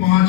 5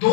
2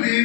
3,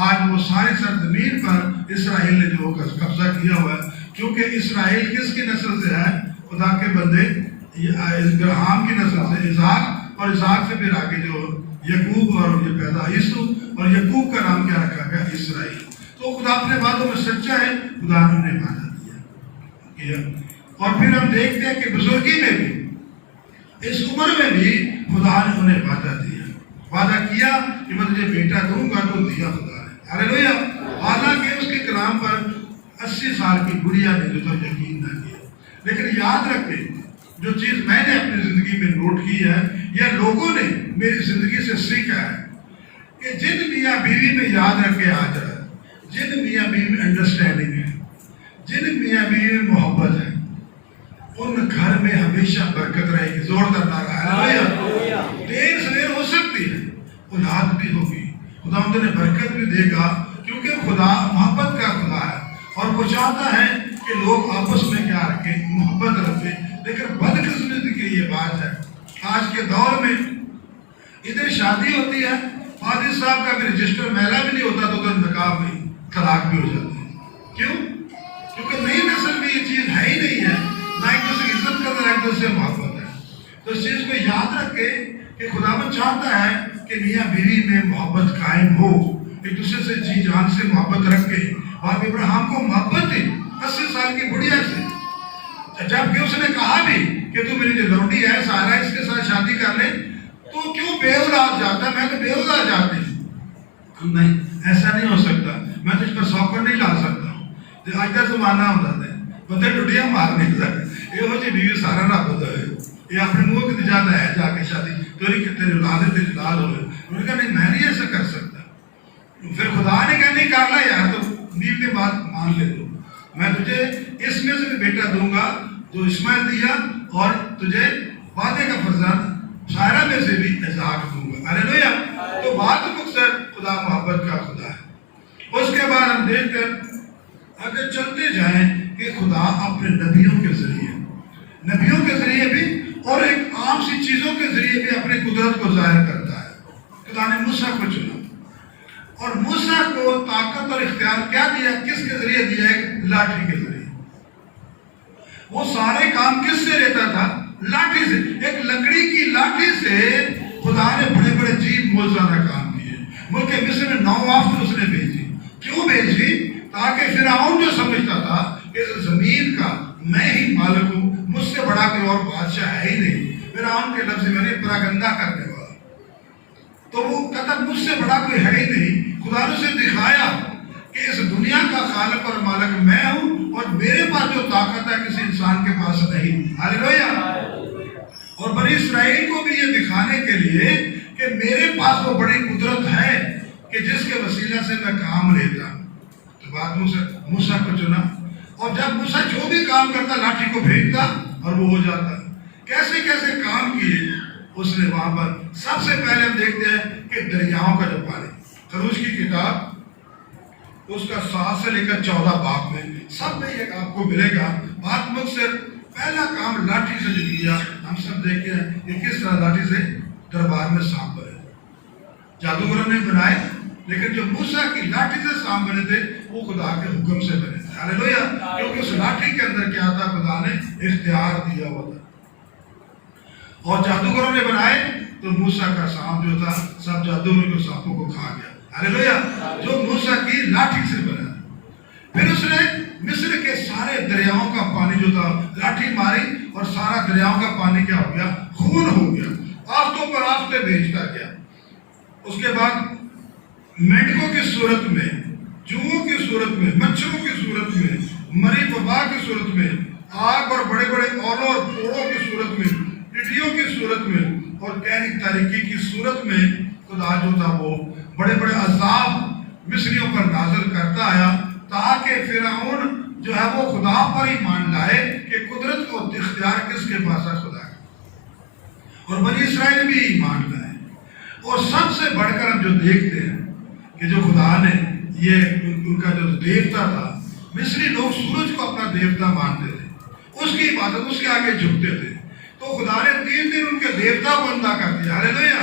آج وہ ساری سرزمین پر اسرائیل نے جو قبضہ کیا ہوا ہے، کیونکہ اسرائیل کس کی نسل سے ہے؟ خدا کے بندے ابراہیم کی نسل سے، اسحاق، اور اسحاق سے پھر آگے جو یعقوب اور یہ پیدا یسوع، اور یعقوب کا نام کیا رکھا گیا؟ اسرائیل۔ تو خدا اپنے وعدوں میں سچا ہے، خدا نے انہیں وعدہ دیا۔ اور پھر ہم دیکھتے ہیں کہ بزرگی میں بھی، اس عمر میں بھی خدا نے انہیں وعدہ دیا، وعدہ کیا کہ میں تجھے بیٹا دوں گا، تو دیا خدا نے، ہاللیلویا۔ حالانکہ اس کے کلام پر 80 سال کی بڑھیا نے جو تھا یقین نہ کیا۔ لیکن یاد رکھیں، جو چیز میں نے اپنی زندگی میں نوٹ کی ہے یا لوگوں نے میری زندگی سے سیکھا ہے کہ جن میاں بیوی میں یاد رکھے آج رہا، جن میاں بیوی میں انڈرسٹینڈنگ ہے، جن میاں بیوی میں محبت ہے، ان گھر میں ہمیشہ برکت رہے گی۔ زوردار نعرہ ہاللیلویا۔ دیر سویر ہو سکتی ہے، اولاد بھی ہوگی، خدا انہیں برکت بھی دے گا، کیونکہ خدا محبت کا خدا ہے، اور وہ چاہتا ہے کہ لوگ آپس میں کیا رکھیں؟ محبت رکھیں۔ لیکن بدقسمتی کی یہ بات ہے، آج کے دور میں ادھر شادی ہوتی ہے، فادر صاحب کا بھی رجسٹر میلہ بھی نہیں ہوتا، تو ادھر نکاح بھی، طلاق بھی ہو جاتی ہے۔ کیوں؟ کیونکہ نئی نسل میں یہ چیز ہے ہی نہیں ہے، نہ ایک دوسرے کی عزت کرنا، ایک دوسرے سے محبت ہے۔ تو اس چیز کو یاد رکھے کہ خداوند چاہتا ہے کہ میاں بیوی میں محبت قائم ہو، ایک دوسرے سے جی جان سے محبت رکھے۔ اور ابراہیم کو محبت تھی 80 سال کی بڑھیا سے، جبکہ اس نے کہا بھی کہ تو میری جو لونڈی ہے سارا، اس کے ساتھ شادی کر لے، تو کیوں بے اولاد جاتا؟ میں تو بے اولاد جاتی ہوں۔ نہیں، ایسا نہیں ہو سکتا، میں تجھ پر سوکر نہیں لا سکتا ہوں۔ آج کا زمانہ ہوتا ہے بندے ڈڈیاں مارنے لگے، یہ ہو جی بیوی سارا رب ہوتا ہے، یہ اپنے منہ کی جاتا ہے جا کے شادی، تیری اولاد ہے، تیری لال ہوئے۔ انہوں نے کہا نہیں، میں نہیں ایسا کر سکتا۔ پھر خدا نے کہا نہیں کر لا یار، تو بیوی کی بات مان لے، تو میں تجھے اس میں سے بیٹا دوں گا جو اسماعیل دیا، اور تجھے وعدے کا فرزند سارا میں سے بھی اسحاق دوں گا۔ ہاللیلویا۔ تو بات مقصد خدا محبت کا خدا ہے۔ اس کے بعد ہم دیکھتے ہیں اگر چلتے جائیں کہ خدا اپنے نبیوں کے ذریعے بھی اور ایک عام سی چیزوں کے ذریعے بھی اپنی قدرت کو ظاہر کرتا ہے۔ خدا نے موسیٰ کو چنا، اور موسیٰ کو طاقت اور اختیار کیا دیا؟ کس کے ذریعے دیا؟ ایک لاٹھی کے ذریعے۔ وہ سارے کام کس سے لیتا تھا؟ لاٹھی سے۔ ایک لکڑی کی لاٹھی سے خدا نے بڑے بڑے عجیب معجزانہ کام کیے۔ ملک مصر میں 9 وافد اس نے بھیجی۔ کیوں بھیجی؟ تاکہ فرعون جو سمجھتا تھا اس زمین کا میں ہی مالک ہوں، مجھ سے بڑا کوئی اور بادشاہ ہے ہی نہیں، فرعون کے لفظ میں نے پراگندہ کرنے والا، تو وہ کہتا مجھ سے بڑا کوئی ہے ہی نہیں۔ خدا نے اسے دکھایا کہ اس دنیا کا خالق اور مالک میں ہوں، اور میرے پاس جو طاقت ہے کسی انسان کے پاس نہیں۔ ہاللیلویا۔ اور بنی اسرائیل کو بھی یہ دکھانے کے لیے کہ میرے پاس وہ بڑی قدرت ہے کہ جس کے وسیلہ سے میں کام لیتا ہوں۔ تو بعد موسیٰ کو چنا، اور جب موسیٰ جو بھی کام کرتا لاٹھی کو پھینکتا اور وہ ہو جاتا۔ کیسے کیسے کام کیے اس نے وہاں پر۔ سب سے پہلے ہم دیکھتے ہیں کہ دریاؤں کا جو پانی، خروج کی کتاب اس کا 7 سے لے کر 14 باب میں سب میں یہ آپ کو ملے گا۔ بات مقصد پہلا کام لاٹھی سے جو کیا، ہم سب دیکھتے ہیں کہ کس طرح لاٹھی سے دربار میں سانپ بنے۔ جادوگروں نے بنائے، لیکن جو موسیٰ کی لاٹھی سے سانپ بنے تھے وہ خدا کے حکم سے بنے تھے۔ ہاللیلویا۔ کیونکہ اس لاٹھی کے اندر کیا تھا؟ خدا نے اختیار دیا ہوا تھا۔ اور جادوگروں نے بنائے تو موسیٰ کا سانپ جو تھا سب جادوگروں کے سانپوں کو کھا گیا۔ ہاللیلویا۔ جو موسیٰ کی لاٹھی سے بنا۔ پھر اس نے مصر کے سارے دریاؤں کا پانی جو تھا، لاٹھی ماری اور سارا دریاؤں کا پانی کیا ہو گیا؟ خون ہو گیا۔ آفتوں پر آفتے بھیجتا گیا۔ اس کے بعد مینڈکوں کی صورت میں، چوہوں کی صورت میں، مچھروں کی صورت میں، مری وبا کی صورت میں، آگ اور بڑے بڑے اولوں اور پھوڑوں کی صورت میں، ٹڈیوں کی صورت میں اور گہری تاریکی کی صورت میں خدا جو تھا وہ بڑے بڑے عذاب مصریوں پر نازل کرتا آیا، تاکہ فرعون جو ہے وہ خدا پر ہی مان لائے کہ قدرت اور اختیار کس کے پاس ہے؟ خدا کا۔ اور بنی اسرائیل بھی ایمان لائے۔ اور سب سے بڑھ کر ہم جو دیکھتے ہیں کہ جو خدا نے یہ ان کا جو دیوتا تھا، مصری لوگ سورج کو اپنا دیوتا مانتے تھے، اس کی عبادت اس کے آگے جھکتے تھے، تو خدا نے 3 دن ان کے دیوتا کو اندھا کر دیا۔ ہاللیلویا۔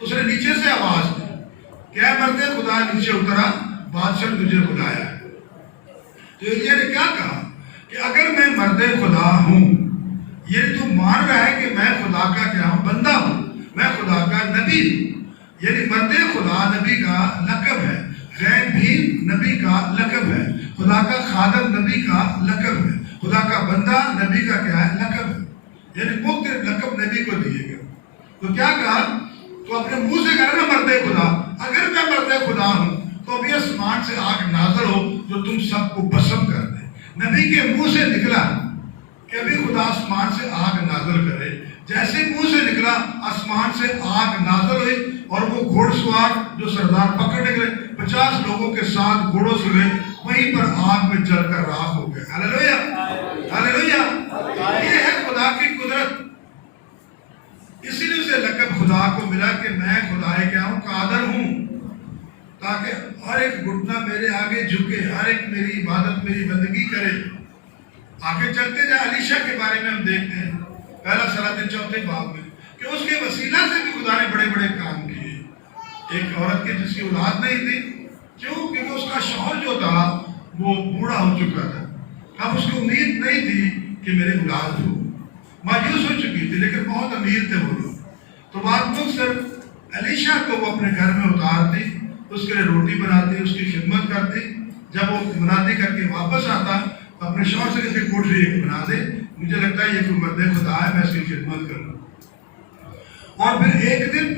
تو اس نے نیچے سے آواز دی کہ اے مرد خدا نیچے اترا، بادشاہ نے تجھے بلایا ہے۔ تو ایلیا نے کیا کہا کہ اگر میں مرد خدا ہوں، یعنی تو مان رہا ہے کہ میں خدا کا کیا ہوں، بندہ ہوں، میں خدا کا نبی ہوں، یعنی مرد خدا نبی کا لقب ہے، غیب بھی نبی کا لقب ہے، خدا کا خادم نبی کا لقب ہے، خدا کا بندہ نبی کا کیا ہے، لقب ہے، یعنی مختلف لقب نبی کو دیے گئے۔ تو کیا کہا، تو اپنے منہ سے کہا نا مرد خدا، اگر میں مرد خدا ہوں تو ابھی آسمان سے آگ نازل ہو جو تم سب کو بسم کر دے۔ نبی کے منہ سے نکلا کہ ابھی خدا آسمان سے آگ نازل کرے، جیسے منہ سے نکلا آسمان سے آگ نازل ہوئی، اور وہ گھوڑ سوار جو سردار پکڑ نکلے 50 لوگوں کے ساتھ گھوڑوں سے ہوئے، وہیں پر آگ میں جل کر راکھ ہو گئے۔ ہاللیلویا، ہاللیلویا، یہ ہے خدا کی قدرت۔ اسی لیے اسے لقب خدا کو ملا کہ میں خدا کیا ہوں، قادر ہوں، تاکہ ہر ایک گھٹنا میرے آگے جھکے، ہر ایک میری عبادت میری بندگی کرے۔ آگے چلتے جائے الیشا کے بارے میں ہم دیکھتے ہیں پہلا سراتِ 4 باب میں کہ اس کے وسیلہ سے بھی خدا نے بڑے بڑے کام کیے۔ ایک عورت کی جس کی اولاد نہیں تھی، کیوں؟ کیونکہ اس کا شوہر جو تھا وہ بوڑھا ہو چکا تھا، اب اس کو امید نہیں تھی کہ میرے اولاد ہو، مایوس ہو چکی تھی، لیکن بہت امیر تھے وہ لوگ۔ تو بات کو صرف الیشا کو وہ اپنے گھر میں اتارتی، اس کے لیے روٹی بناتی، اس کی خدمت کرتی۔ جب وہ منادی کر کے واپس آتا تو اپنے شوہر سے کسی کوٹری ایک بنا دے، مجھے لگتا ہے یہ کوئی مرد خدا ہے، میں اس کی خدمت کروں۔ اور پھر ایک دن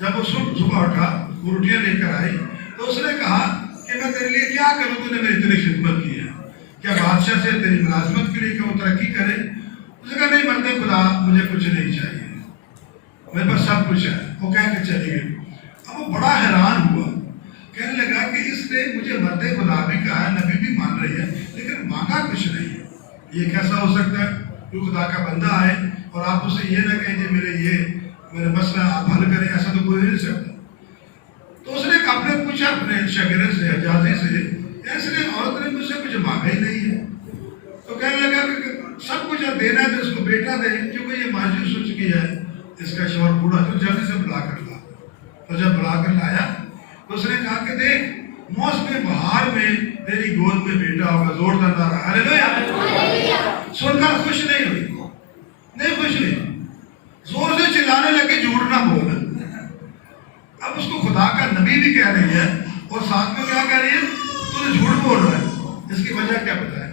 جب وہ صبح اٹھا، وہ روٹیاں لے کر آئی، تو اس نے کہا کہ میں تیرے لیے کیا کروں، تو نے میری اتنی خدمت کی ہے، کیا بادشاہ سے تیری ملازمت کے لیے کہ وہ ترقی کرے؟ اس نے کہا نہیں مرد خدا، مجھے کچھ نہیں چاہیے، میرے پاس سب کچھ ہے۔ وہ کہہ کے چلی گئی۔ اب وہ بڑا حیران ہوا، کہنے لگا کہ اس نے مجھے مرد خدا بھی کہا ہے، نبی بھی مان رہی ہے، لیکن مانگا کچھ نہیں ہے، یہ کیسا ہو سکتا ہے؟ جو خدا کا بندہ آئے اور آپ اسے یہ نہ کہیں کہ میرے مسئلہ آپ حل کریں، ایسا تو کوئی نہیں سکتا۔ تو اس نے اپنے پوچھا اپنے شاگرد سے، حجازی سے، اس نے عورت نے مجھ سے کچھ مانگا ہی نہیں ہے۔ تو کہنے لگا کہ سب کچھ دینا ہے تو اس کو بیٹا دے، کیونکہ یہ مایوس ہو چکی ہے، اس کا شوہر بوڑھا، تو جلدی سے بلا کر لا۔ اور جب بلا کر لایا تو اس نے کہا کہ دیکھ موسم بہار میں تیری گود میں بیٹا ہوگا، زوردار نعرہ ہاللیلویا۔ سن کر خوش نہیں ہوئی، نہیں خوش نہیں، زور سے چلانے لگے جھوٹ نہ بول۔ اب اس کو خدا کا نبی بھی کہہ رہی ہے اور ساتھ میں کیا کہہ رہی ہے، تو نے جھوٹ بول رہا ہے، اس کی وجہ کیا بتائے؟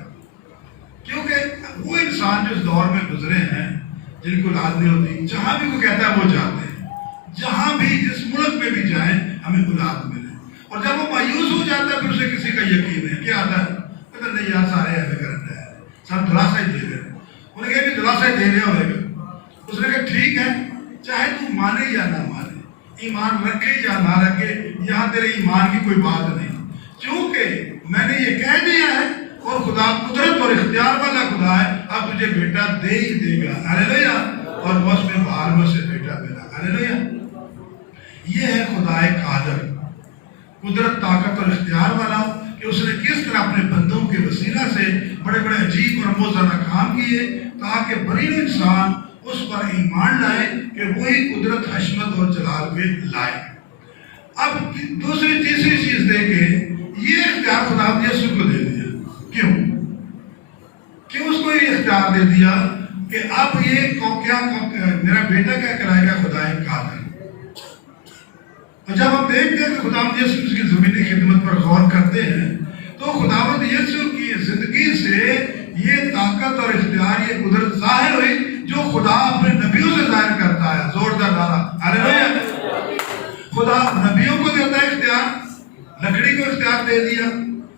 کیونکہ وہ انسان جو اس دور میں گزرے ہیں، جن کو اولاد نہیں ہوتی، جہاں بھی وہ کہتا ہے وہ جاتے ہیں، جہاں بھی جس ملک میں بھی جائیں ہمیں اولاد ملے، اور جب وہ مایوس ہو جاتا ہے پھر اسے کسی کا یقین ہے، کیا آتا ہے، کہتا نہیں یار سارے ایسے کرتے ہیں، سب دلاسا ہی دے رہے ہیں، انہوں نے کہا بھی دلاسا ہی دے رہے ہوئے گا۔ اس نے کہا ٹھیک ہے، چاہے تو مانے یا نہ مانے، ایمان رکھے یا نہ رکھے، یہاں تیرے ایمان کی کوئی بات نہیں، چونکہ میں نے یہ کہہ دیا ہے اور خدا قدرت اور اختیار والا خدا ہے، اب تجھے بیٹا دے ہی دے گا۔ ہاللیلویا۔ اور موسم بہار میں سے بیٹا ملا۔ ہاللیلویا۔ یہ ہے خدا قادر، قدرت، طاقت اور اختیار والا، کہ اس نے کس طرح اپنے بندوں کے وسیلہ سے بڑے بڑے عجیب اور موزانہ کام کیے تاکہ بنی انسان اس پر ایمان لائے کہ وہی قدرت، حشمت اور جلال کے لائے۔ اب دوسری تیسری چیز دیکھیں، یہ اختیار خدا نے یسوع کو دے دیا۔ کیوں اس کو یہ اختیار دے دیا کہ اب یہ کیا میرا بیٹا کیا کرائے گا؟ خدا قادر۔ اور جب ہم دیکھتے ہیں کہ خداوند یسوع کی زمینی خدمت پر غور کرتے ہیں تو خداوند یسوع کی زندگی سے یہ طاقت اور اختیار، یہ قدرت ظاہر ہوئی جو خدا اپنے نبیوں سے ظاہر کرتا ہے۔ زوردار نعرہ ہاللیلویا۔ خدا نبیوں کو دیتا ہے اختیار، لکڑی کو اختیار دے دیا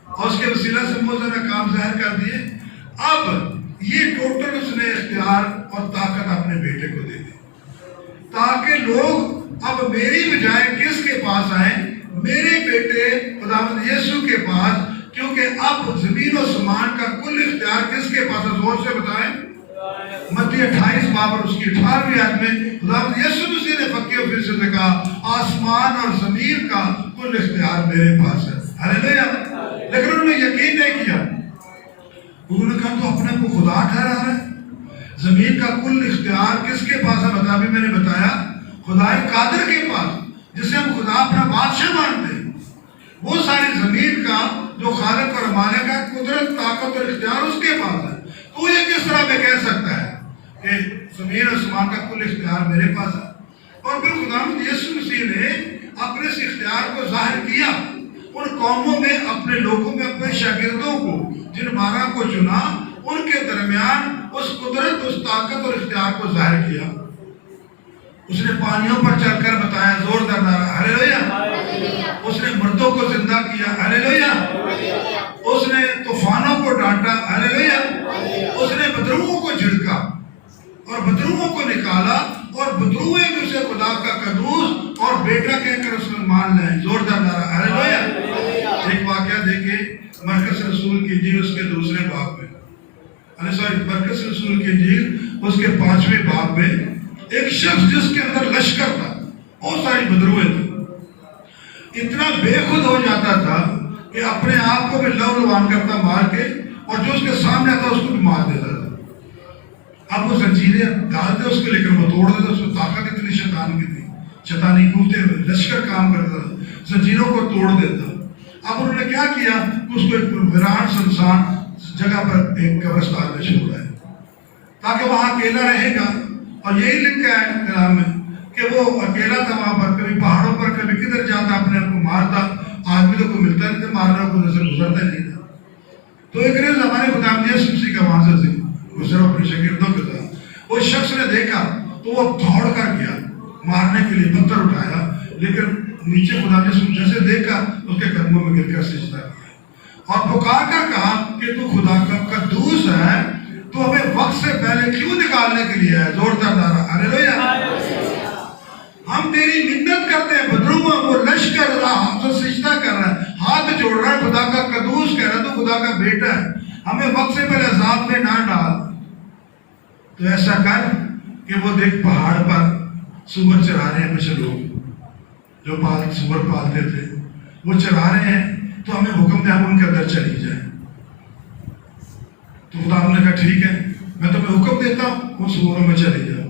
اور اس کے وسیلہ سے موزانہ کام ظاہر کر دیے۔ اب یہ ٹوٹل اس نے اختیار اور طاقت اپنے بیٹے کو دے دی تاکہ لوگ اب میری بجائے کس کے پاس آئیں؟ میرے بیٹے خداوند یسوع کے پاس، کیونکہ اب زمین و آسمان کا کل اختیار کس کے پاس ہے؟ زور سے بتائیں۔ متی 28 باب اور اس کی 18ویں آیت میں خداوند یسوع مسیح نے پکے اور پھر سے کہا آسمان اور زمین کا کل اختیار میرے پاس ہے۔ ہاللیلویا۔ لیکن انہوں نے یقین نہیں کیا، انہوں نے کہا تو اپنے کو خدا ٹھہرا رہا ہے، زمین کا کل اختیار کس کے پاس ہے؟ بتا بھی میں نے بتایا، خدائے قادر کے پاس، جسے ہم خدا اپنا بادشاہ مانتے ہیں، وہ ساری زمین کا جو خالق اور مالک ہے، قدرت، طاقت اور اختیار اس کے پاس ہے، تو یہ کس طرح میں کہہ سکتا ہے کہ زمین اور آسمان کا کل اختیار میرے پاس ہے؟ اور پھر خداوند یسوع مسیح نے اپنے اس اختیار کو ظاہر کیا ان قوموں میں، اپنے لوگوں میں، اپنے شاگردوں کو جن 12 کو چنا، ان کے درمیان اس قدرت، اس طاقت اور اختیار کو ظاہر کیا۔ اس نے پانیوں پر چل کر بتایا، زوردار نعرہ ہلیلویہ۔ اس نے مردوں کو زندہ کیا، ہلیلویہ۔ اس نے طوفانوں کو ڈانٹا، ہلیلویہ۔ اس نے بدروؤں کو جھڑکا اور بدروؤں کو نکالا، اور بدروئے بھی اسے خدا کا قدوس اور بیٹا کہہ کر اس میں مان لائیں، زوردار نعرہ ہلیلویہ۔ ایک واقعہ دیکھیں مرکز رسول کی انجیل اس کے دوسرے باب میں، مرکز رسول کی انجیل اس کے 5ویں باب میں، ایک شخص جس کے اندر لشکر تھا، بہت ساری بدروئے تھے، اتنا بے خود ہو جاتا تھا کہ اپنے آپ کو بھی لو لوان کرتا مار کے، اور جو اس کے سامنے آتا اس کو بھی مار دیتا تھا۔ اب وہ زنجیریں ڈالتے اس کو، لیکن وہ توڑ دیتا، اس کو طاقت اتنی شیطان کی تھی، شیطانی قوتیں لشکر کام کرتا تھا، زنجیروں کو توڑ دیتا۔ اب انہوں نے کیا کیا کہ اس کو ایک ویران سنسان جگہ پر ایک قبرستان میں چھوڑا ہے، تاکہ وہاں اکیلا رہے گا۔ اور یہی لکھا ہے کلام میں کہ وہ اکیلا تھا وہاں پر، کبھی پہاڑوں پر، کبھی کدھر جاتا، اپنے آپ کو مارتا، آدمی تو کوئی ملتا نہیں تھا مارنا، کوئی نظر گزرتا نہیں تھا۔ تو ایک روز ہمارے خداوند یسوع مسیح کا وہاں سے گزرا اپنے شاگردوں کے ساتھ، اس شخص نے دیکھا تو وہ دوڑ کر گیا مارنے کے لیے، پتھر اٹھایا، لیکن نیچے خدا نے جیسے دیکھا اس کے قدموں میں گر کر سجدہ کیا اور پکار کر کہا کہ تو خدا کا قدوس ہے، تو ہمیں وقت سے پہلے کیوں نکالنے کے لیے ہے؟ زوردار نعرہ ہلیلویہ۔ ہم تیری منت کرتے ہیں، بدروؤں وہ لشکر ہاتھ سے سجدہ کر رہا ہے، ہاتھ جوڑ رہا ہے، خدا کا قدوس کہہ رہا ہے، تو خدا کا بیٹا ہے، ہمیں وقت سے پہلے عذاب میں نہ ڈال۔ تو ایسا کر کہ وہ دیکھ پہاڑ پر سور چرا رہے ہیں، کچھ لوگ جو سور پالتے تھے وہ چرا رہے ہیں، تو ہمیں حکم دے ہم ان کے اندر چلی جائیں۔ تو خدا نے کہا ٹھیک ہے، میں تمہیں حکم دیتا ہوں، ان سوروں میں چلی جاؤ۔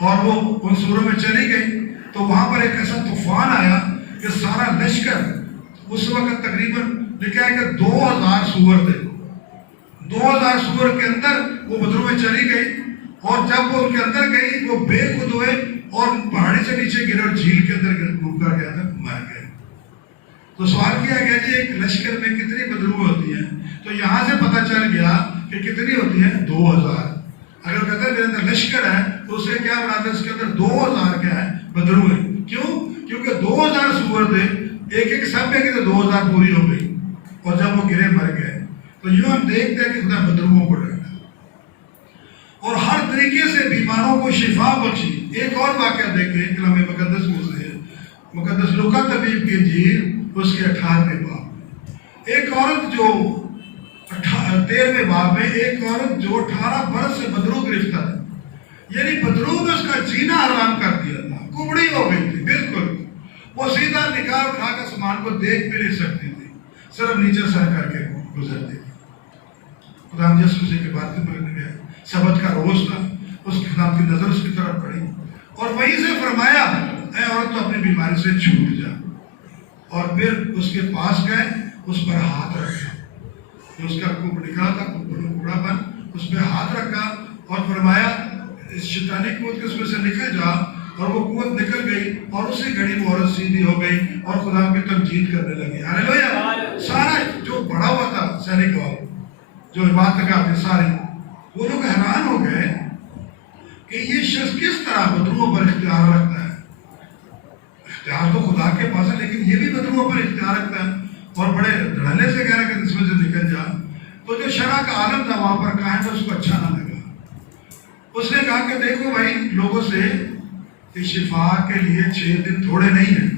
اور وہ ان سوروں میں چلی گئی، تو وہاں پر ایک ایسا طوفان آیا کہ سارا لشکر، اس وقت تقریباً لکھا ہے کہ 2000 سور تھے، 2000 سور کے اندر وہ بدروں میں چلی گئی، اور جب وہ ان کے اندر گئی وہ بے خود ہوئے اور پہاڑی سے نیچے گرے اور جھیل کے اندر ڈوب کر گیا تھا، مر گئے۔ تو سوال کیا گیا جی ایک لشکر میں کتنی بدرویں ہوتی ہیں؟ تو یہاں سے پتہ چل گیا کہ کتنی ہوتی ہیں؟ 2000۔ اگر کہتے ہیں میرے اندر لشکر ہے تو اسے کیا بناتے ہیں؟ اس کے اندر 2000 کیا ہے؟ بدرویں۔ کیوں؟ کیونکہ 2000 سور تھے، ایک ایک سب میں کہ 2000 پوری ہو گئی، اور جب وہ گرے مر گئے۔ تو یوں ہم دیکھتے ہیں کہ خدا بدروؤں کو ڈانٹا اور ہر طریقے سے بیماروں کو شفا بخشی۔ ایک اور واقعہ دیکھیں کلام مقدس میں سے، مقدس لوکا طبیب کی انجیل اس کے 18ویں باب میں، ایک عورت جو 13ویں باب میں، ایک عورت جو 18 برس سے بدرو گرفتار ہے، یعنی بدرو میں اس کا جینا حرام کر دیا تھا، کبڑی ہو گئی تھی بالکل، وہ سیدھا نگاہ اٹھا کر سامان کو دیکھ بھی نہیں سکتی تھی، صرف نیچے سر کر کے گزرتی تھی۔ خدا یسوع مسیح کے بات میں گیا، سبت کا روز تھا، اس خدا کی نظر اس کی طرف پڑی اور وہیں سے فرمایا اے عورت تو اپنی بیماری سے چھوٹ جا، اور پھر اس کے پاس گئے، اس پر ہاتھ رکھا، جو اس کا کوپ نکلا تھا، کوڑا بن، اس پہ ہاتھ رکھا اور فرمایا اس شیطانی قوت کے اس میں سے نکل جا، اور وہ قوت نکل گئی اور اسی گھڑی وہ عورت سیدھی ہو گئی اور خدا کی تمجید کرنے لگی۔ ہلیلویہ۔ سارا جو بڑا ہوا تھا سینک وال جو عبادت کرتے سارے، وہ لوگ حیران ہو گئے کہ یہ شخص کس طرح بدروؤں پر اختیار رکھتا ہے۔ اختیار تو خدا کے پاس ہے، لیکن یہ بھی بدروؤں پر اختیار رکھتا ہے، اور بڑے دھڑلے سے کہہ رہا کہ اس میں سے نکل جا۔ تو جو شرع کا عالم تھا وہاں پر قائم تھا، اس کو اچھا نہ لگا۔ اس نے کہا کہ دیکھو بھائی لوگوں سے کہ شفا کے لیے 6 دن تھوڑے نہیں ہیں،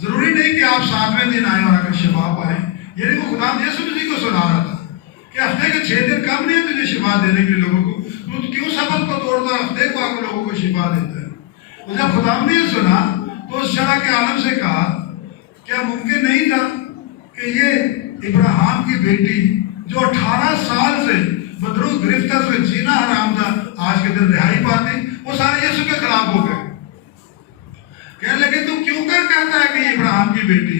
ضروری نہیں کہ آپ 7ویں دن آئیں اور اگر شفا پائیں۔ یعنی وہ خدا یسوع مسیح کو سنا رہا تھا کہ ہفتے کے 6 دن کم نہیں ہے تجھے شفا دینے کے لیے لوگوں کو، تو کیوں سبت کو توڑتا ہے، ہفتے کو آ کے لوگوں کو شفا دیتا ہے۔ اور جب خدا نے یہ سنا تو اس شرع کے عالم سے کہا کیا ممکن نہیں تھا کہ یہ ابراہیم کی بیٹی جو 18 سال سے بدرو گرفتار سے جینا حرام تھا، آج کے دن رہائی پاتی؟ وہ سارے یسوع کے خلاف ہو گئے،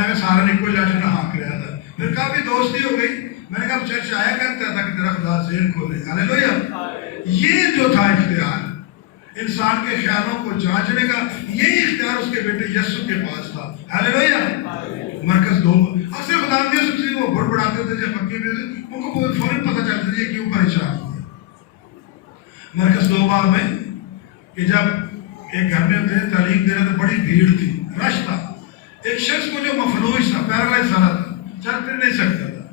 میں سارا نکو جاشن ہانک رہا تھا. پھر کافی دوستی ہو گئی. میں نے کہا چرچ آیا کرتا تھا کہ تیرا خدا ذہن کھولے. ہاللیلویا. یہ جو تھا اختیار انسان کے خیالوں کو جانچنے کا, یہی اختیار اس کے بیٹے یسوع کے پاس تھا. ہاللیلویا. مرکز 2 اکثر خدا نے سب سے وہ بڑبڑاتے تھے جب پکی بھی ان کو فوراً پتہ چلتا تھا کیوں پریشان ہوئے. مرکز 2 باب میں کہ جب ایک گھر میں تھے تعلیم دے رہے تھے, بڑی بھیڑ تھی, رش تھا. ایک شخص کو جو مفلوج تھا, پیرالائز سارا تھا, چل پھر نہیں سکتا تھا.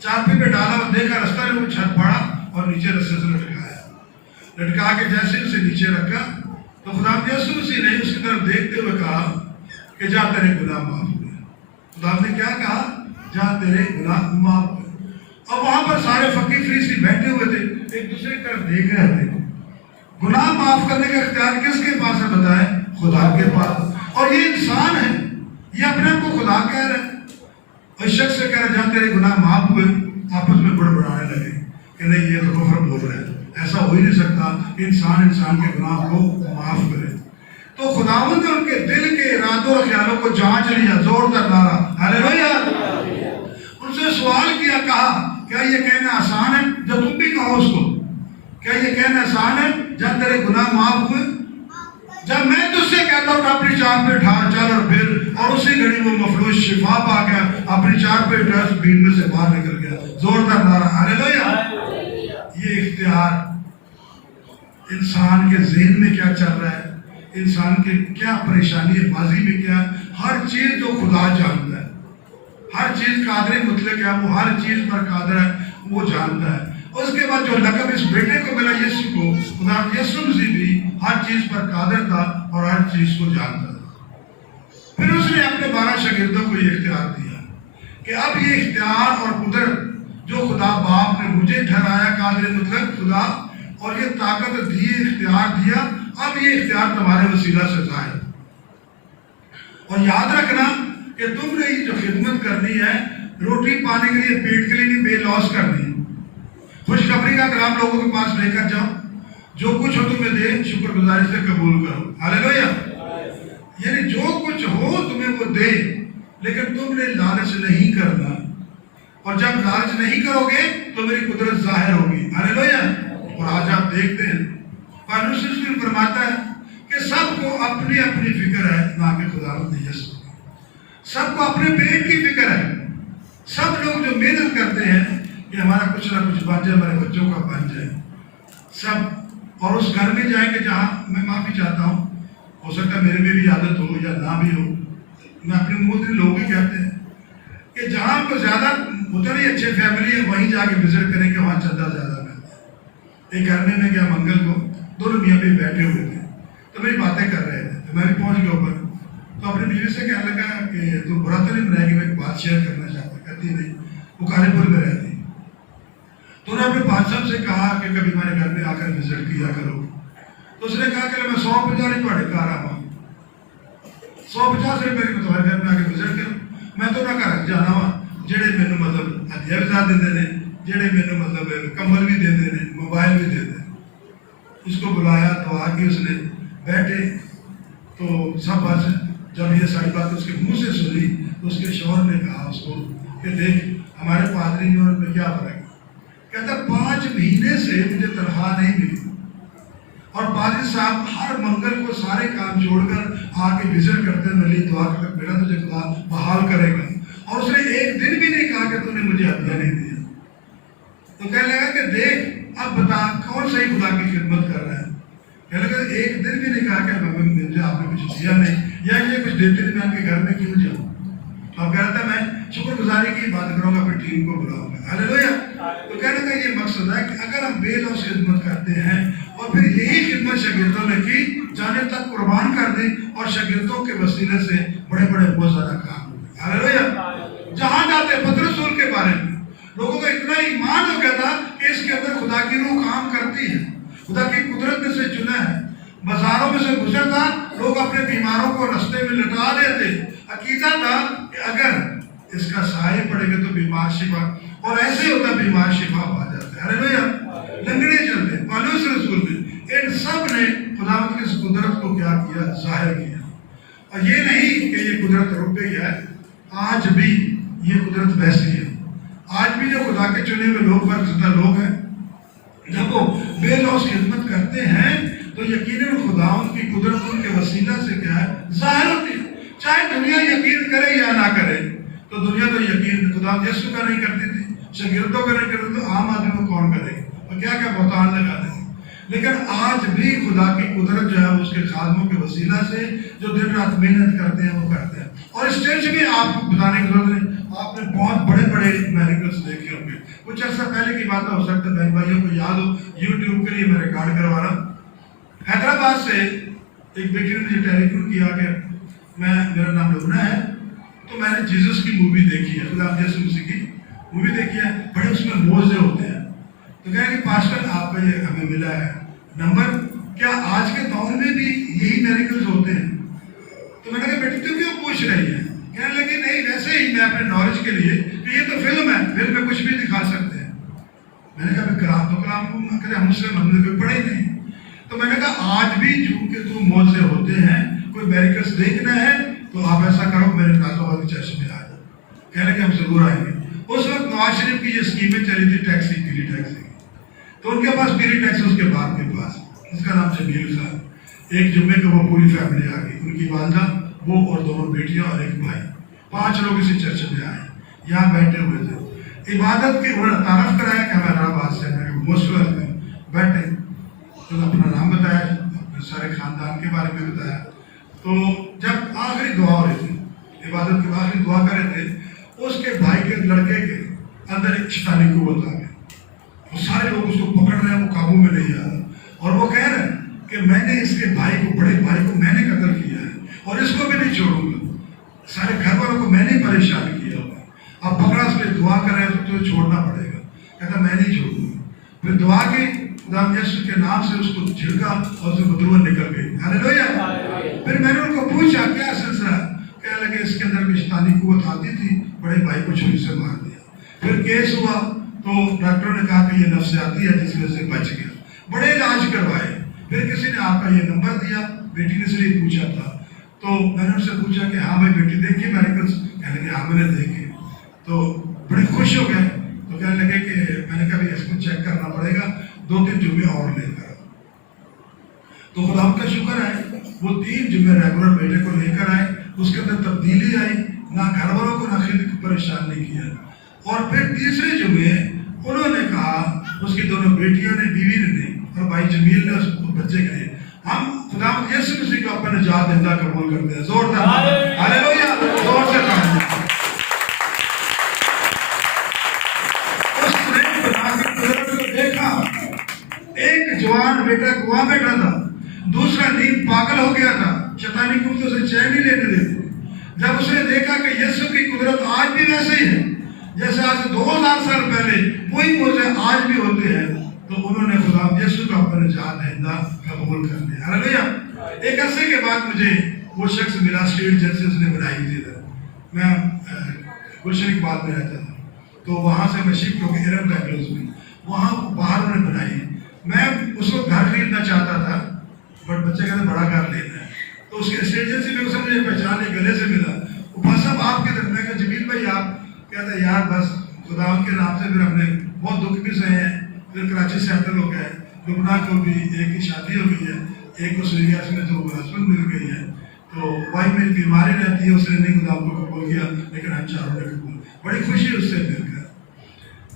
چارپی پہ ڈالا اور دیکھا رستہ میں وہ چھت پڑا اور نیچے رستے سے لٹکایا. لٹکا کے جیسے اسے نیچے رکھا تو خدا یسوع مسیح نے اس کی طرف دیکھتے ہوئے کہا کہ جا تیرے گناہ معاف ہوئے. خدا نے کیا کہا؟ جا تیرے گناہ معاف ہوئے. اور وہاں پر سارے فقیر فریسی بیٹھے ہوئے تھے, ایک دوسرے کی طرف دیکھ رہے تھے. گناہ معاف کرنے کا اختیار کس کے پاس ہے بتائیں؟ خدا کے پاس. اور یہ انسان ہے, یہ اپنے آپ کو خدا کہہ رہا ہے. اس شخص سے کہہ رہا ہے جہاں تیرے گناہ معاف ہوئے, آپس میں بڑبڑانے لگے کہ نہیں یہ تو کفر بول رہا ہے. ایسا ہو ہی نہیں سکتا کہ انسان کے گناہ کو معاف کرے. تو خداوند نے ان کے دل کے ارادوں اور خیالوں کو جانچ لیا. زوردار نعرہ ہاللیلویا. ان سے سوال کیا, کہا کیا یہ کہنا آسان ہے؟ جب تم بھی کہو اس کو, کیا یہ کہنا آسان ہے جب تیرے گناہ معاف ہوئے؟ جب میں تجھ سے کہتا ہوں کہ اپنی چار پہ ڈھال چل اور پھر, اور اسی گھڑی وہ مفلوج شفا پا گیا, اپنی چار پہ ڈس بھیڑ میں سے باہر نکل گیا. زوردار نعرہ ہاللیلویا. یہ اختیار انسان کے ذہن میں کیا چل رہا ہے, انسان کے کیا پریشانی ہے, ماضی میں کیا, ہر چیز جو خدا جانتا ہے. ہر چیز قادر مطلق ہے, وہ ہر چیز پر قادر ہے, وہ جانتا ہے. اس کے بعد جو لقب اس بیٹے کو ملا یسوع کو, خدا یسوع مسیح بھی ہر چیز پر قادر تھا اور ہر چیز کو جانتا تھا. پھر اس نے اپنے 12 شاگردوں کو یہ اختیار دیا کہ اب یہ اختیار اور قدرت جو خدا باپ نے مجھے ٹھہرایا قادر مطلق خدا, اور یہ طاقت دی, اختیار دیا, اب یہ اختیار تمہارے وسیلہ سے ظاہر. اور یاد رکھنا کہ تم نے یہ جو خدمت کرنی ہے, روٹی پانے کے لیے, پیٹ کے لیے نہیں, بے لوس کرنی ہے. خوشخبری کا کلام لوگوں کے پاس لے کر جاؤ, جو کچھ ہو تمہیں دے شکر گزاری سے قبول کرو. ہاللیلویا. یعنی جو کچھ ہو تمہیں وہ دے, لیکن تم نے لالچ نہیں کرنا, اور جب لالچ نہیں کرو گے تو میری قدرت ظاہر ہوگی. ہاللیلویا. اور آج آپ دیکھتے ہیں پالوس رسول فرماتا ہے کہ سب کو اپنی اپنی فکر ہے, نہ کہ خداوند یسوع. سب کو اپنے پیٹ کی فکر ہے. سب لوگ جو محنت کرتے ہیں کہ ہمارا کچھ نہ کچھ بن جائے, ہمارے بچوں کا بن جائے سب, اور اس گھر میں جائیں کہ جہاں, میں معافی چاہتا ہوں, ہو سکتا ہے میرے میں بھی عادت ہو یا نہ بھی ہو, میں اپنے منہ سے لوگ ہی کہتے ہیں کہ جہاں کو زیادہ ہوتا نہیں اچھے فیملی ہے وہیں جا کے وزٹ کریں کہ وہاں چندہ زیادہ ملتا ہے. ایک گھر میں گیا منگل کو, دونوں میاں بھی بیٹھے ہوئے تھے, تو میری باتیں کر رہے تھے, تو میں بھی پہنچ گیا اوپر. تو اپنی بیوی سے کہنے لگا کہ تم برا تو نہیں بنائے کہ میں ایک بات شیئر کرنا چاہتا. کہتی نہیں, وہ کالے پور میں رہتی. تو انہوں نے اپنے بادشاہ سے کہا کہ کبھی ہمارے گھر میں آ کر وزٹ کیا کرو. تو اس نے کہا کہ میں 150 پڑھے کہا رہا ہوں, 150 روپئے میں تمہارے گھر میں آ کے وزٹ کروں. میں تو نہ گھر جانا وا جہے مینوں مطلب ہدیہ بھی زیادہ دے ہیں, جہے مینوں مطلب کمبل بھی دے ہیں, موبائل بھی دے ہیں. اس کو بلایا, دعا کی, اس نے بیٹھے. تو سب بات جب یہ ساری بات اس کے منہ سے سنی تو اس کے شوہر نے کہا اس کو کہ دیکھ ہمارے پادری میں اور میں کیا فرق ہے. کہتا 5 مہینے سے مجھے تنخواہ نہیں ملی, اور پادری صاحب ہر منگل کو سارے کام چھوڑ کر آ کے وزٹ کرتے ہیں, میری دعا کر بیٹا تجھے خدا بحال کرے گا. اور اس نے ایک دن بھی نہیں کہا کہ تم نے مجھے ہدیہ نہیں دیا. تو کہنے لگا کہ دیکھ اب بتا کون صحیح خدا کی خدمت کر رہا ہے. کہنے لگا ایک دن بھی نہیں کہا کہ مجھے آپ نے کچھ دیا نہیں, یا یہ کچھ دیتے نہیں, میں آپ کے گھر میں کیوں جاؤں. تو اب کہہ رہا تھا میں شکر گزاری کی بات کروں گا, اپنی ٹیم کو بلاؤں گا. ہاللیلویا. تو کہنے کا یہ مقصد ہے کہ اگر ہم بے لوث خدمت کرتے ہیں اور پھر یہی خدمت شاگردوں نے کی, جانے تک قربان کر دی, اور شاگردوں کے وسیلے سے بڑے بڑے بہت زیادہ کام ہوئے. ہاللیلویا. جہاں جاتے پترس رسول کے بارے میں لوگوں کا اتنا ایمان ہو گیا تھا کہ اس کے اندر خدا کی روح کام کرتی ہے, خدا کی قدرت میں سے چنا ہے. بازاروں میں سے گزرتا, لوگ اپنے بیماروں کو رستے میں لٹا دیتے. عقیدہ تھا کہ اگر اس کا سائے پڑے گا تو بیمار شفا, اور ایسے ہوتا بیمار شفا پا جاتا ہے. ہاللیلویا. لنگڑے چلتے. پالوس رسول نے, ان سب نے خداوند کی اس قدرت کو کیا کیا, ظاہر کیا. اور یہ نہیں کہ یہ قدرت رک گئی ہے, آج بھی یہ قدرت ویسی ہے. آج بھی جو خدا کے چنے ہوئے لوگ برگزیدہ لوگ ہیں جب وہ بے لوث خدمت کرتے ہیں تو یقیناً خدا ان کی قدرت ان کے وسیلہ سے کیا ہے ظاہر ہوتی ہے. چاہے دنیا یقین کرے یا نہ کرے. تو دنیا تو یقین خدا یسوع کا نہیں کرتی تھی, شاگردوں کا نہیں کرتی, تو عام آدمی کو کون کرے اور کیا کیا بہتان لگا دیں. لیکن آج بھی خدا کی قدرت جو ہے اس کے خادموں کے وسیلہ سے جو دن رات محنت کرتے ہیں وہ کرتے ہیں. اور اس چرچ میں آپ کو بتانے کی ضرورت نہیں, آپ نے بہت بڑے بڑے میریکلز دیکھے ہوں گے. کچھ عرصہ پہلے کی بات ہو سکتا ہے بہن بھائیوں کو یاد ہو, یوٹیوب کے لیے میں ریکارڈ کروا رہا ہوں. حیدرآباد سے ایک بیٹی نے مجھے ٹیلی فون کیا کہ میرا نام لبنہ ہے, تو میں نے جیزس کی مووی دیکھی ہے, خدا یسوع مسیح کی مووی دیکھی ہے, بڑے اس میں موزے ہوتے ہیں. تو کہا کہ پاسٹر آپ کا یہ ہمیں ملا ہے نمبر, کیا آج کے دور میں بھی یہی میریکلز ہوتے ہیں؟ تو میں نے کہا بیٹی تو کیوں پوچھ رہی ہے؟ کہنے لگی نہیں ویسے ہی میں اپنے نالج کے لیے کہ یہ تو فلم ہے, فلم میں کچھ بھی دکھا سکتے ہیں. میں نے کہا کلام تو کلام ہم مسلم ہم نے کوئی پڑھا ہی نہیں. تو میں نے کہا آج بھی چونکہ تو موزے ہوتے ہیں, کوئی میریکلز دیکھنا ہے تو آپ ایسا کرو میرے نازو والی چرچ میں آ جاؤ. کہنے کہ ہم ضرور آئیں گے. اس وقت نواز شریف کی یہ اسکیمیں چلی تھی ٹیکسی, پیلی ٹیکسی, تو ان کے پاس پیلی ٹیکسی, اس کے باپ کے پاس, اس کا نام جمیل تھا. ایک جمعے کو وہ پوری فیملی آ گئی, ان کی والدہ, وہ اور دونوں بیٹیاں اور ایک بھائی, 5 لوگ اسی چرچ میں آئے, یہاں بیٹھے ہوئے تھے. عبادت کی انہوں نے تعارف کرایا کہ ہم حیدرآباد سے ہیں, موسٹ ویلکم, بیٹھے. تو اپنا نام بتایا, اپنے سارے خاندان کے بارے میں بتایا. تو جب آخری دعا ہو رہی تھی, عبادت کے آخری دعا کر رہے تھے, اس کے بھائی کے لڑکے کے اندر ایک شیطانی قوت آ گئی. وہ سارے لوگ اس کو پکڑ رہے ہیں, وہ قابو میں نہیں آ رہا, اور وہ کہہ رہے ہیں کہ میں نے اس کے بھائی کو, بڑے بھائی کو میں نے قتل کیا ہے اور اس کو بھی نہیں چھوڑوں گا. سارے گھر والوں کو میں نے پریشان کیا ہوگا. اب پکڑا, اس پہ دعا کر رہے ہیں تو چھوڑنا پڑے گا. کہتا میں نہیں چھوڑوں گا. پھر دعا کی, خدا یسوع کے نام سے اس کو جھڑکا اور اس میں بدبو نکل گئی. ہاللیلویہ. پھر میں نے ان کو پوچھا کیا سلسلہ ہے؟ کہنے لگے اس کے اندر بھی شیطانی قوت آتی تھی, بڑے بھائی کو چھری سے مار دیا. پھر کیس ہوا تو ڈاکٹروں نے کہا کہ یہ نفسیاتی ہے جس وجہ سے بچ گیا. بڑے علاج کروائے. پھر کسی نے آپ کا یہ نمبر دیا, بیٹی نے سے یہ پوچھا تھا. تو میں نے ان سے پوچھا کہ ہاں بھائی بیٹی دیکھی میریکلز؟ کہنے لگے ہاں میں نے دیکھے. تو بڑے خوش ہو گئے. تو کہنے لگے کہ میں نے کہا اس کو چیک کرنا پڑے گا, 2-3 جمعے اور لے کر. تو خدا کا شکر ہے وہ 3 جمعے ریگولر بیٹے کو لے کر آئے. اس کے اندر تبدیلی آئی, نہ گھر والوں کو نہ خود کو پریشان نہیں کیا. اور پھر تیسرے جمعے انہوں نے کہا, اس کی دونوں بیٹیوں نے, بیوی نے اور بھائی جمیل نے اس بچے کے لیے, ہم خدا یسوع مسیح کو اپنا نجات دہندہ قبول کرتے ہیں. زوردار ہاللیلویہ, زور سے کہا. اس نے خدا کی قدرت کو دیکھا. ایک جوان بیٹا گواہ بیٹھا تھا, دوسرا نیند پاگل ہو گیا تھا, شیطانی قوتوں سے چین نہیں لینے دیتے. جب اس نے دیکھا کہ یسوع کی قدرت آج بھی ویسے ہی ہے جیسے آج 2000 سال پہلے, وہی موجے آج بھی ہوتے ہیں, تو انہوں نے خدا یسوع کو اپنا نجات دہندہ قبول کر لیا. ہاللیلویہ. ایک عرصے کے بعد مجھے وہ شخص ملا, اسٹریٹ جیسے اس نے بنائی تھی. میں گلشن اقبال میں رہتا تھا, تو وہاں سے میں شفٹ ہو کے ارم بینگلوز میں, وہاں باہر انہوں نے بنائی. میں اس کو گھر خریدنا چاہتا تھا, بٹ بچے کہتے بڑا گھر لینا ہے. تو اس کے اسٹیٹ ایجنسی میں اسے مجھے پہچانے گلے سے ملا. وہ بس اب آپ کے در, میں کہا جمیل بھائی آپ, کہتا ہے یار بس خدا کے نام سے پھر ہم نے بہت دکھ بھی سہے ہیں. پھر کراچی سیٹل ہو گئے, لبنہ کو بھی ایک کی شادی ہو گئی ہے, ایک کو سریاس میں تو ہسبینڈ مل گئی ہے. تو بھائی میری بیماری رہتی ہے, اس نے نہیں خدا کو قبول کیا, لیکن ہم چاروں نے قبول. بڑی خوشی اس سے مل کر.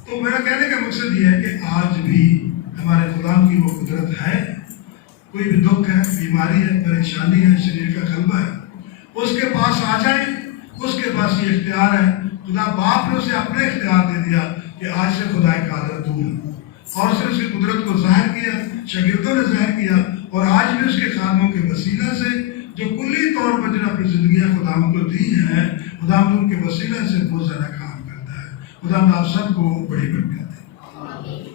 تو میرا کہنے کا مقصد یہ ہے کہ آج بھی ہمارے خدا کی وہ قدرت ہے. کوئی بھی دکھ ہے, بیماری ہے, پریشانی ہے, شریر کا غلبہ ہے, اس کے پاس آ جائیں. اس کے پاس یہ اختیار ہے. خدا باپ نے اسے اپنے اختیار دے دیا کہ آج سے خدا قادر تو ہے, اور اس نے اس کی قدرت کو ظاہر کیا, شاگردوں نے ظاہر کیا, اور آج بھی اس کے خادموں کے وسیلہ سے جو کلی طور پر جن اپنی زندگیاں خدا کو دی ہیں, خدا ان کے وسیلہ سے بہت زیادہ کام کرتا ہے. خدا آپ سب کو بڑی برکت دے.